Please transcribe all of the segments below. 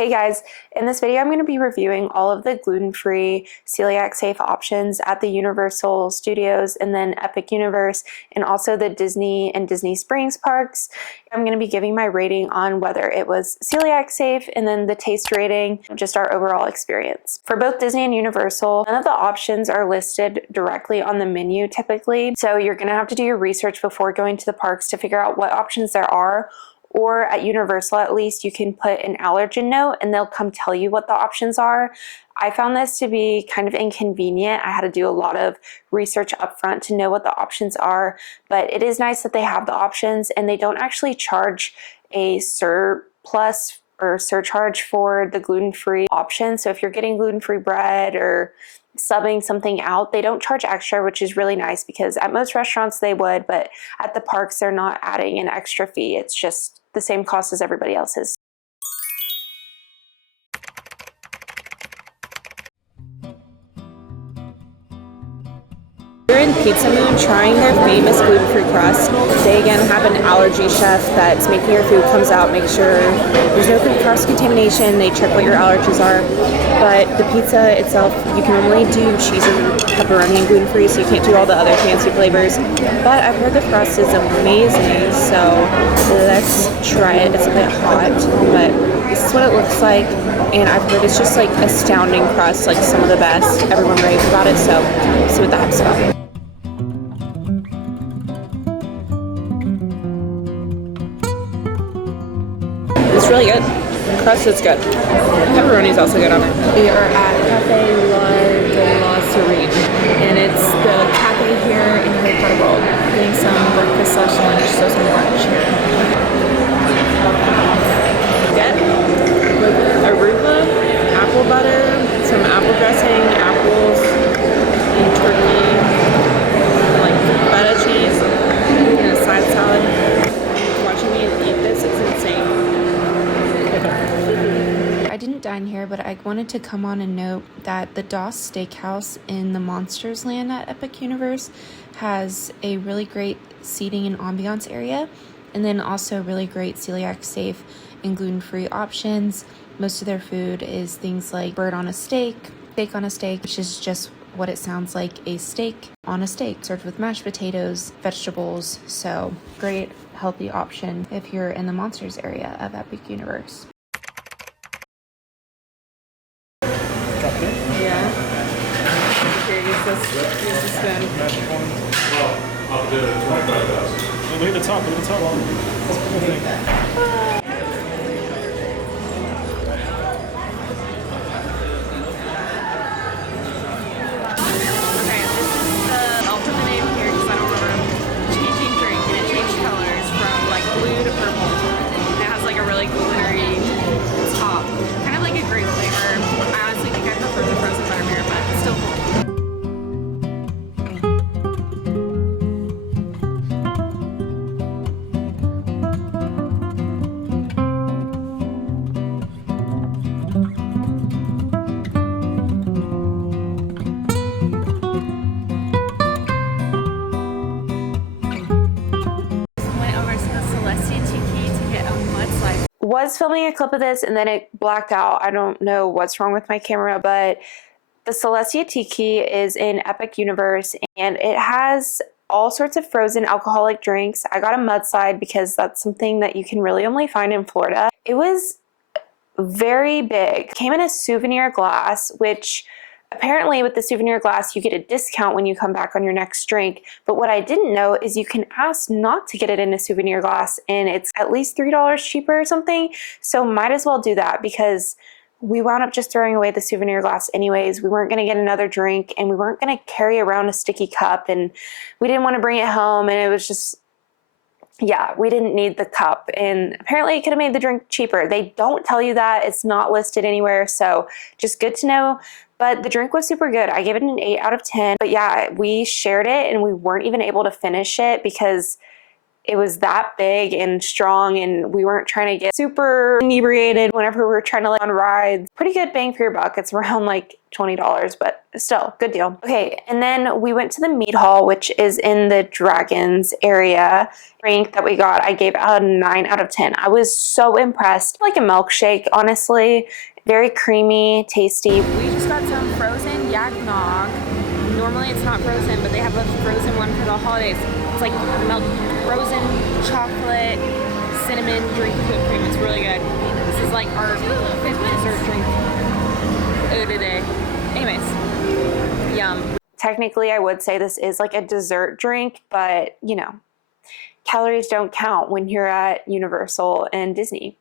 Hey guys, in this video I'm going to be reviewing all of the gluten-free, celiac-safe options at the Universal Studios and then Epic Universe and also the Disney and Disney Springs parks. I'm going to be giving my rating on whether it was celiac-safe and then the taste rating, just our overall experience. For both Disney and Universal, none of the options are listed directly on the menu typically, so you're going to have to do your research before going to the parks to figure out what options there are. Or at Universal, at least, you can put an allergen note and they'll come tell you what the options are. I found this to be kind of inconvenient. I had to do a lot of research up front to know what the options are, but it is nice that they have the options and they don't actually charge a surplus or surcharge for the gluten-free option. So if you're getting gluten-free bread or subbing something out, they don't charge extra, which is really nice because at most restaurants they would, but at the parks they're not adding an extra fee. It's just the same cost as everybody else's. We're in Pizza Moon trying their famous gluten-free crust. They again have an allergy chef that's making your food comes out, make sure there's no food cross-contamination, they check what your allergies are. But the pizza itself, you can only do cheese and pepperoni and gluten-free, so you can't do all the other fancy flavors. But I've heard the crust is amazing, so let's try it. It's a bit hot, but this is what it looks like. And I've heard it's just like astounding crust, like some of the best. Everyone raves about it, so let's see what that's about. It's really good. The crust is good. Pepperoni is also good on it. We are at Cafe La Serene, and it's the cafe here in Harry Potter World. Getting some breakfast / lunch, so some lunch here. Get arugula, apple butter, some apple dressing, apples, and turkey, and like feta cheese, and a side salad. Watching me eat this, it's insane. I didn't dine here, but I wanted to come on and note that the Doss Steakhouse in the Monsters Land at Epic Universe has a really great seating and ambiance area, and then also really great celiac safe and gluten-free options. Most of their food is things like bird on a steak on a steak, which is just what it sounds like, a steak on a steak, served with mashed potatoes, vegetables. So great, healthy option if you're in the Monsters area of Epic Universe. Yeah. Here, use the spoon. I'll do it. Look at the top, look at the top. That's a cool thing. Was filming a clip of this and then it blacked out. I don't know what's wrong with my camera, but the Celestia Tiki is in Epic Universe and it has all sorts of frozen alcoholic drinks. I got a mudslide because that's something that you can really only find in Florida. It was very big. It came in a souvenir glass, which apparently with the souvenir glass, you get a discount when you come back on your next drink. But what I didn't know is you can ask not to get it in a souvenir glass and it's at least $3 cheaper or something. So might as well do that because we wound up just throwing away the souvenir glass anyways. We weren't going to get another drink and we weren't going to carry around a sticky cup and we didn't want to bring it home, and it was just, yeah, we didn't need the cup, and apparently it could have made the drink cheaper. They don't tell you that. It's not listed anywhere, so just good to know. But the drink was super good. I gave it an 8 out of 10. But yeah, we shared it and we weren't even able to finish it because it was that big and strong, and we weren't trying to get super inebriated whenever we were trying to on rides. Pretty good bang for your buck. It's around like $20, but still good deal. Okay, and then we went to the meat hall, which is in the Dragons area. Drink that we got, I gave out a 9 out of 10. I was so impressed. Like a milkshake, honestly. Very creamy, tasty. We just got some frozen yak nog. Normally it's not frozen, but they have a frozen one for the holidays. It's like milk, frozen chocolate, cinnamon drink with whipped cream. It's really good. This is like our fifth dessert drink today. Anyways, yum. Technically, I would say this is like a dessert drink, but you know, calories don't count when you're at Universal and Disney.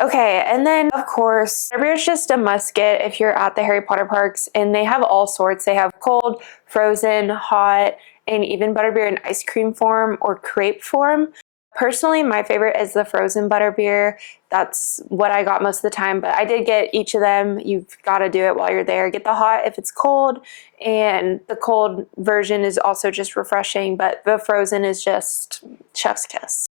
Okay, and then of course, butterbeer is just a must get if you're at the Harry Potter parks, and they have all sorts. They have cold, frozen, hot, and even butterbeer in ice cream form or crepe form. Personally, my favorite is the frozen butterbeer. That's what I got most of the time, but I did get each of them. You've got to do it while you're there. Get the hot if it's cold, and the cold version is also just refreshing, but the frozen is just chef's kiss.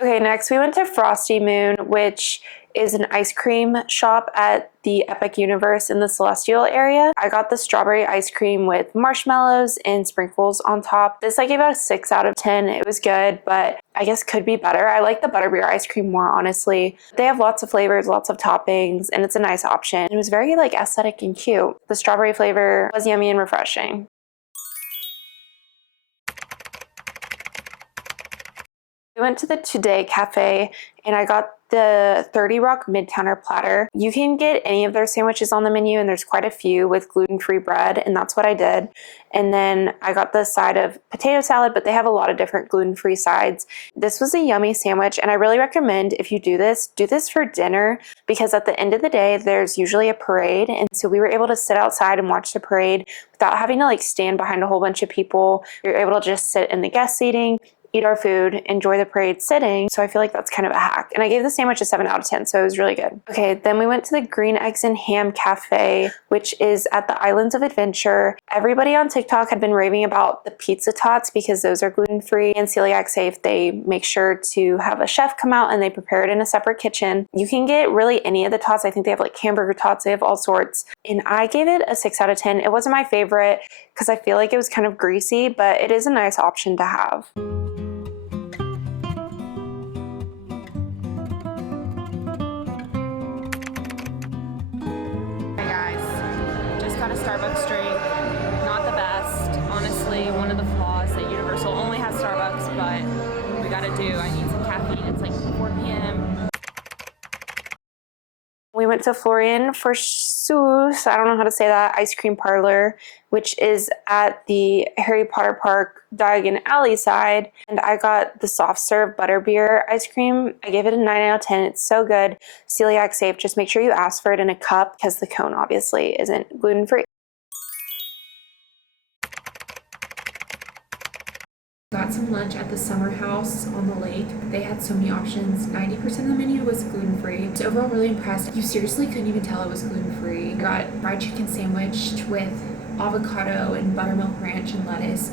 Okay, next we went to Frosty Moon, which is an ice cream shop at the Epic Universe in the Celestial area. I got the strawberry ice cream with marshmallows and sprinkles on top. This I gave out a 6 out of 10. It was good, but I guess could be better. I like the butterbeer ice cream more, honestly. They have lots of flavors, lots of toppings, and it's a nice option. It was very like aesthetic and cute. The strawberry flavor was yummy and refreshing. We went to the Today Cafe and I got the 30 Rock Midtowner platter. You can get any of their sandwiches on the menu, and there's quite a few with gluten-free bread, and that's what I did. And then I got the side of potato salad, but they have a lot of different gluten-free sides. This was a yummy sandwich, and I really recommend if you do this for dinner, because at the end of the day, there's usually a parade, and so we were able to sit outside and watch the parade without having to like stand behind a whole bunch of people. We were able to just sit in the guest seating, eat our food, enjoy the parade sitting. So I feel like that's kind of a hack. And I gave the sandwich a 7 out of 10, so it was really good. Okay, then we went to the Green Eggs and Ham Cafe, which is at the Islands of Adventure. Everybody on TikTok had been raving about the pizza tots because those are gluten-free and celiac safe. They make sure to have a chef come out and they prepare it in a separate kitchen. You can get really any of the tots. I think they have like hamburger tots, they have all sorts. And I gave it a 6 out of 10. It wasn't my favorite because I feel like it was kind of greasy, but it is a nice option to have. Got a Starbucks drink, not the best, honestly. One of the flaws that Universal only has Starbucks, but we gotta do. I need some caffeine. It's like 4 p.m. We went to Florian Forsous, I don't know how to say that, ice cream parlor, which is at the Harry Potter Park Diagon Alley side, and I got the soft serve butterbeer ice cream. I gave it a 9 out of 10. It's so good, celiac safe. Just make sure you ask for it in a cup because the cone obviously isn't gluten-free. Got some lunch at the summer house on the lake. They had so many options. 90% of the menu was gluten-free. So overall really impressed. You seriously couldn't even tell it was gluten-free. Got fried chicken sandwich with avocado and buttermilk ranch and lettuce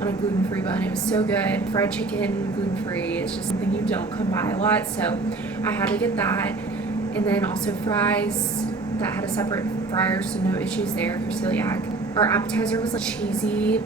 on a gluten-free bun. It was so good. Fried chicken, gluten-free, it's just something you don't come by a lot, so I had to get that. And then also fries that had a separate fryer, so no issues there for celiac. Our appetizer was like cheesy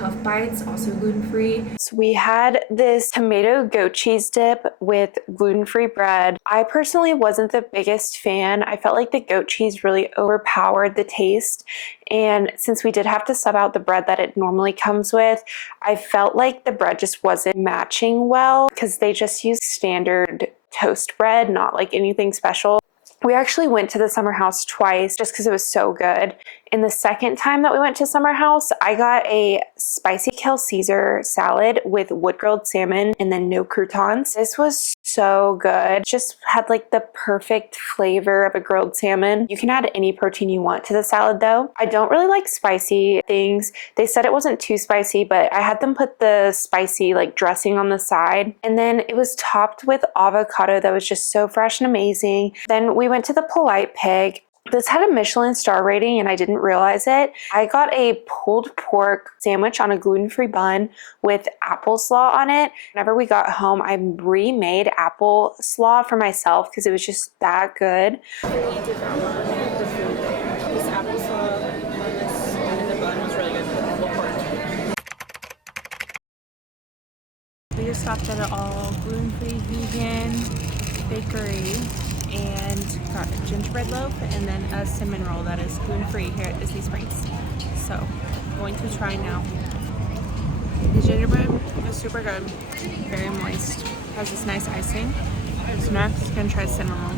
puff bites, also gluten-free. So we had this tomato goat cheese dip with gluten-free bread. I personally wasn't the biggest fan. I felt like the goat cheese really overpowered the taste. And since we did have to sub out the bread that it normally comes with, I felt like the bread just wasn't matching well because they just used standard toast bread, not like anything special. We actually went to the summer house twice just because it was so good. And the second time that we went to summer house, I got a spicy kale Caesar salad with wood grilled salmon and then no croutons. This was so good. Just had like the perfect flavor of a grilled salmon. You can add any protein you want to the salad though. I don't really like spicy things. They said it wasn't too spicy, but I had them put the spicy like dressing on the side. And then it was topped with avocado that was just so fresh and amazing. Then we went to the Polite Pig. This had a Michelin star rating and I didn't realize it. I got a pulled pork sandwich on a gluten-free bun with apple slaw on it. Whenever we got home, I remade apple slaw for myself because it was just that good. This apple slaw on this one in the bun was really good. Pulled pork. We just stopped at an all gluten-free vegan bakery and got a gingerbread loaf and then a cinnamon roll that is gluten-free here at Disney Springs. So, I'm going to try now. The gingerbread is super good, very moist, has this nice icing. So next, I'm going to try the cinnamon roll.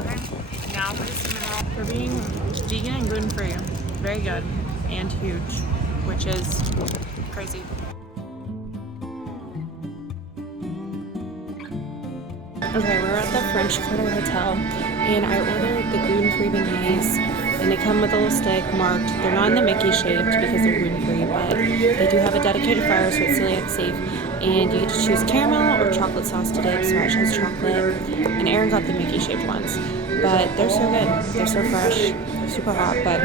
Okay, now for the cinnamon roll. For being vegan and gluten-free, very good and huge, which is crazy. Okay, we're at the French Quarter Hotel, and I ordered the gluten-free beignets, and they come with a little stick marked. They're not in the Mickey shaped because they're gluten-free, but they do have a dedicated fryer, so it's celiac safe, and you get to choose caramel or chocolate sauce to dip, so I chose chocolate, and Aaron got the Mickey shaped ones, but they're so good. They're so fresh, super hot, but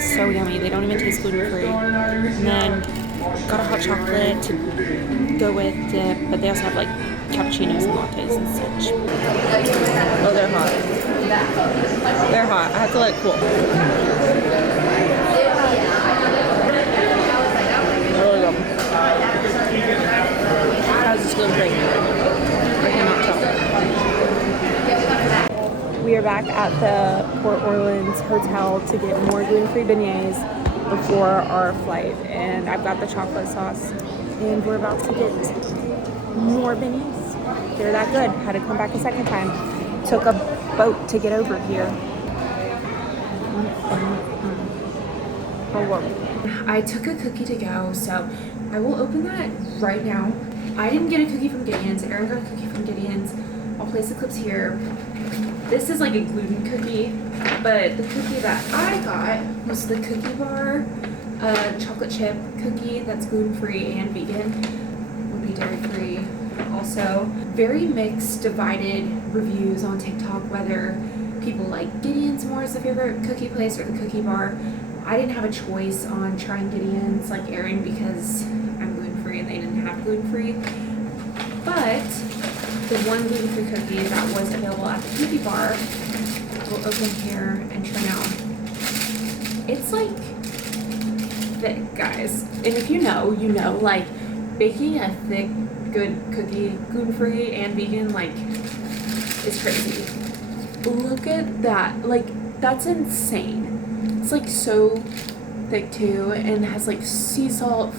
so yummy. They don't even taste gluten-free. And then got a hot chocolate to go with dip, but they also have like cappuccinos and lattes and such. Oh, they're hot. They're hot. I have to let it cool. Really good. How's this gluten-free? I cannot tell. We are back at the Port Orleans Hotel to get more gluten-free beignets before our flight, and I've got the chocolate sauce, and we're about to get more beignets. They're that good. Had to come back a second time. Took a boat to get over here. I took a cookie to go, so I will open that right now. I didn't get a cookie from Gideon's. Aaron got a cookie from Gideon's. I'll place the clips here. This is like a gluten cookie, but the cookie that I got was the Cookie Bar chocolate chip cookie that's gluten-free and vegan. Would be dairy-free. Also, very mixed, divided reviews on TikTok, whether people like Gideon's more as the favorite cookie place or the Cookie Bar. I didn't have a choice on trying Gideon's like Aaron because I'm gluten-free and they didn't have gluten-free. But the one gluten-free cookie that was available at the Cookie Bar, we'll open here and try now. It's like thick, guys. And if you know, like baking a thick, good cookie, gluten-free and vegan, like, is crazy. Look at that. Like, that's insane. It's like so thick too, and it has like sea salt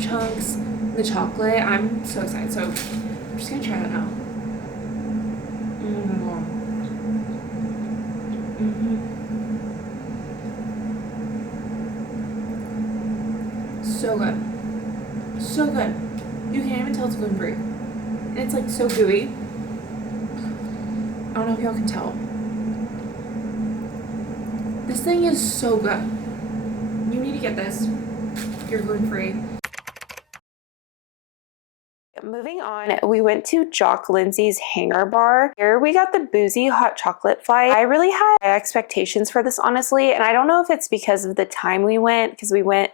chunks, the chocolate. I'm so excited. So I'm just gonna try that now. So good. So good. You can't even tell it's gluten-free. And it's like so gooey. I don't know if y'all can tell. This thing is so good. You need to get this. You're gluten-free. Moving on, we went to Jock Lindsay's Hangar Bar. Here we got the boozy hot chocolate flight. I really had expectations for this, honestly, and I don't know if it's because of the time we went, because we went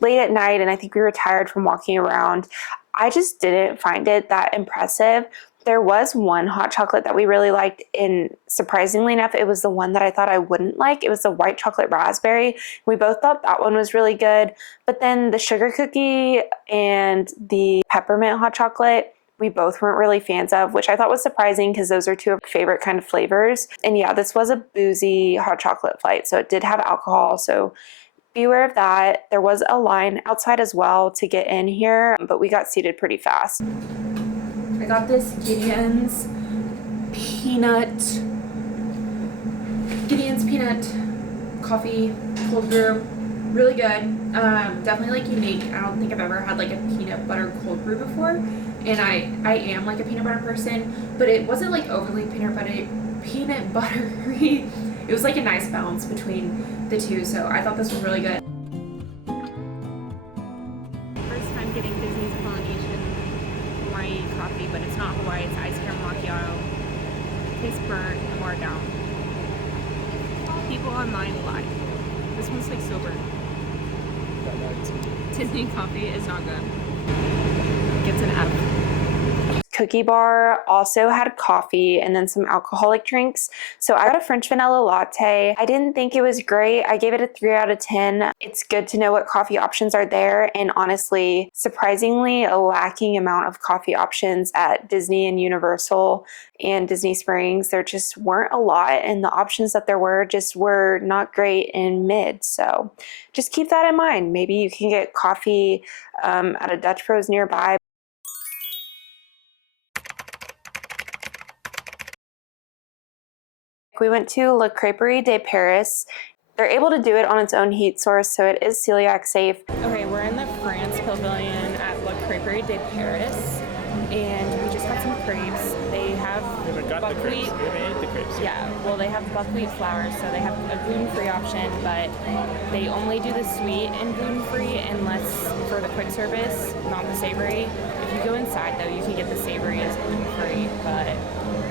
late at night and I think we were tired from walking around. I just didn't find it that impressive. There was one hot chocolate that we really liked, and surprisingly enough, it was the one that I thought I wouldn't like. It was the white chocolate raspberry. We both thought that one was really good, but then the sugar cookie and the peppermint hot chocolate, we both weren't really fans of, which I thought was surprising because those are two of my favorite kind of flavors. And yeah, this was a boozy hot chocolate flight, so it did have alcohol, so beware of that. There was a line outside as well to get in here, but we got seated pretty fast. I got this Gideon's peanut coffee cold brew. Really good. Definitely like unique. I don't think I've ever had like a peanut butter cold brew before. And I am like a peanut butter person, but it wasn't like overly peanut buttery. It was like a nice balance between the two. So I thought this was really good. First time getting Disney's Polynesian Hawaii coffee, but it's not Hawaii, it's ice cream macchiato. tastes burnt and watered down. People online lie. This one's like so burnt. Disney coffee is not good. Gets an F. Cookie bar also had coffee and then some alcoholic drinks. So I got a French vanilla latte. I didn't think it was great. I gave it a 3 out of 10. It's good to know what coffee options are there, and honestly, surprisingly, a lacking amount of coffee options at Disney and Universal and Disney Springs. There just weren't a lot, and the options that there were just were not great and mid. So just keep that in mind. Maybe you can get coffee at a Dutch Bros nearby. We went to La Crêperie de Paris. They're able to do it on its own heat source, so it is celiac safe. Okay, we're in the France Pavilion at La Crêperie de Paris, and we just got some crepes. They have buckwheat. We haven't ate the crepes. Yeah, well, they have buckwheat flour, so they have a gluten-free option, but they only do the sweet and gluten-free unless for the quick service, not the savory. If you go inside, though, you can get the savory as gluten-free, but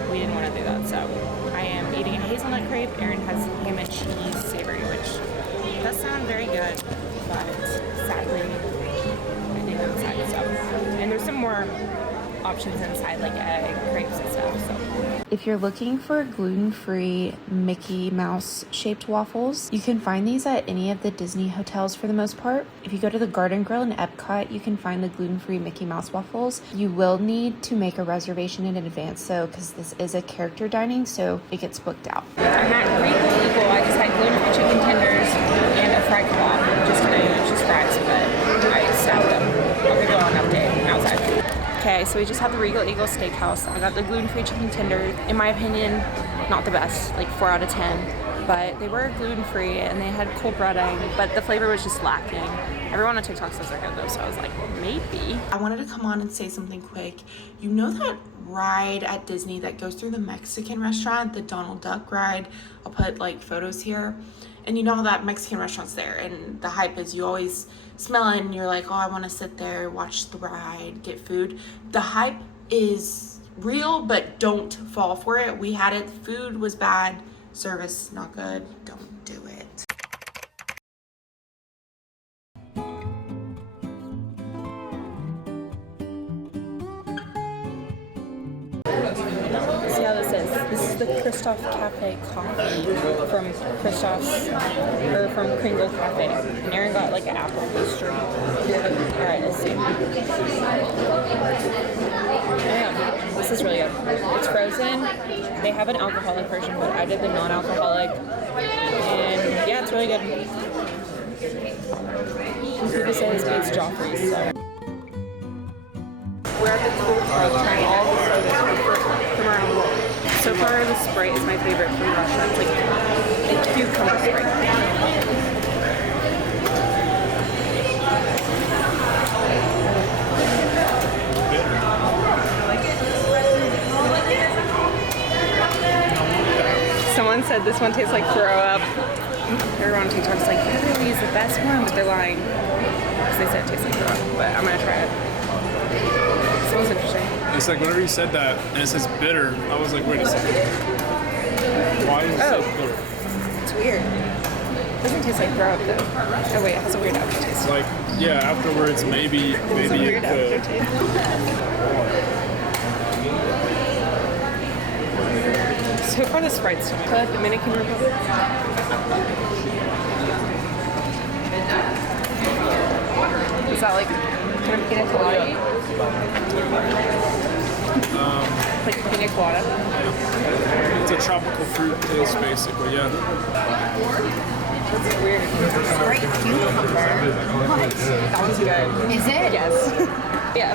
we didn't want to do that, so I am eating a hazelnut crepe. Erin has ham and cheese savory, which does sound very good, but sadly, I didn't go inside, so. And there's some more options inside, like egg crepes and stuff, so. If you're looking for gluten-free Mickey Mouse shaped waffles, you can find these at any of the Disney hotels for the most part. If you go to the Garden Grill in Epcot, you can find the gluten-free Mickey Mouse waffles. You will need to make a reservation in advance though, because this is a character dining, so it gets booked out. I'm at Regal Eagle. I just had gluten-free chicken tenders and a fried kebab. Just kidding, it's just fries, but I stabbed them. I'll give you all an update outside. Okay, so we just had the Regal Eagle Steakhouse. I got the gluten-free chicken tenders. In my opinion, not the best, like 4 out of 10. But they were gluten-free and they had cold breading, but the flavor was just lacking. Everyone on TikTok says they're good though, so I was like, maybe. I wanted to come on and say something quick. You know that ride at Disney that goes through the Mexican restaurant, the Donald Duck ride? I'll put like photos here. And you know how that Mexican restaurant's there, and the hype is you always smell it and you're like, oh, I want to sit there, watch the ride, get food. The hype is real, but don't fall for it. We had it, food was bad, service not good, don't do it. See how this is. This is the Christoph Cafe coffee from from Kringle Cafe. And Erin got like an apple pastry. Alright, let's see. Damn, this is really good. It's frozen. They have an alcoholic version, but I did the non-alcoholic. And yeah, it's really good. People say this beats Joffrey's, so. We're at the Cool Club trying all the sodas from around the world. So far, the Sprite is my favorite from Russia. It's like a cucumber Sprite. Someone said this one tastes like throw up. Everyone on TikTok's like, that really is the best one, but they're lying. Because they said it tastes like throw up, but I'm gonna try it. Smells interesting. It's like whenever you said that and it says bitter, I was like, wait a second. Why is it so bitter? It's weird. It doesn't taste like throw up though. Oh wait, it has a weird aftertaste. Like, yeah, afterwards maybe it could. So far the Sprite's good. Dominican Republic. Is that like kind of pina colada? Like pina colada? It's a tropical fruit taste basically, yeah. That's weird. Sprite cucumber. That one's good. Is it? Yes. Yeah.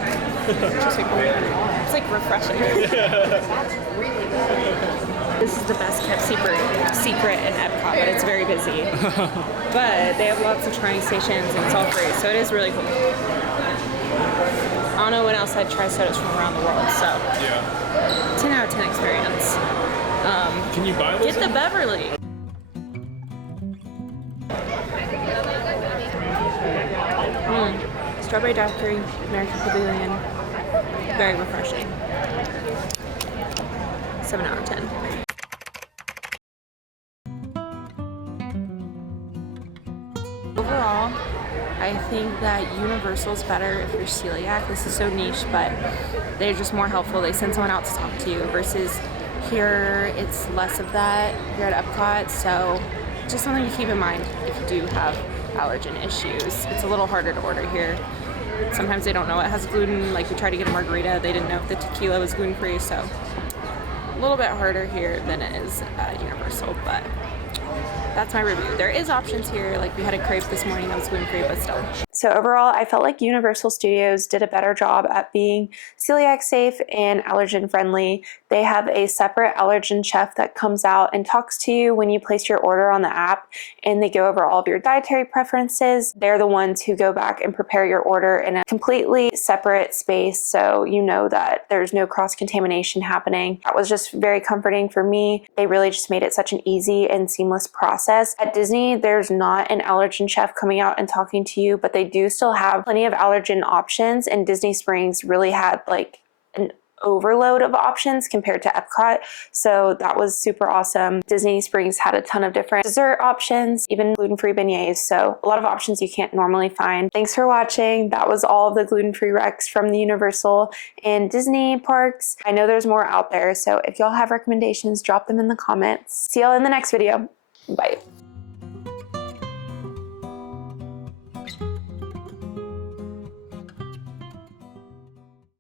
Just like weird. It's like refreshing. That's really good. This is the best kept secret in Epcot, but it's very busy. But they have lots of trying stations and it's all free, so it is really cool. I don't know when else I'd try sodas from around the world, so Yeah. 10 out of 10 experience. Can you buy those? Get the Beverly. Strawberry daiquiri, American Pavilion, very refreshing. 7 out of 10. Overall, I think that Universal's better if you're celiac. This is so niche, but they're just more helpful. They send someone out to talk to you versus here it's less of that here at Epcot. So just something to keep in mind if you do have allergen issues. It's a little harder to order here. Sometimes they don't know it has gluten. Like we tried to get a margarita, they didn't know if the tequila was gluten-free, so a little bit harder here than it is at Universal, but that's my review. There is options here, like we had a crepe this morning that was gluten-free, but still. So overall, I felt like Universal Studios did a better job at being celiac safe and allergen friendly. They have a separate allergen chef that comes out and talks to you when you place your order on the app, and they go over all of your dietary preferences. They're the ones who go back and prepare your order in a completely separate space, so you know that there's no cross-contamination happening. That was just very comforting for me. They really just made it such an easy and seamless process. At Disney, there's not an allergen chef coming out and talking to you, but they do still have plenty of allergen options, and Disney Springs really had like an overload of options compared to Epcot, so that was super awesome. Disney Springs had a ton of different dessert options, even gluten-free beignets, so a lot of options you can't normally find. Thanks for watching. That was all of the gluten-free recs from the Universal and Disney parks. I know there's more out there, so if y'all have recommendations, drop them in the comments. See y'all in the next video. Bye.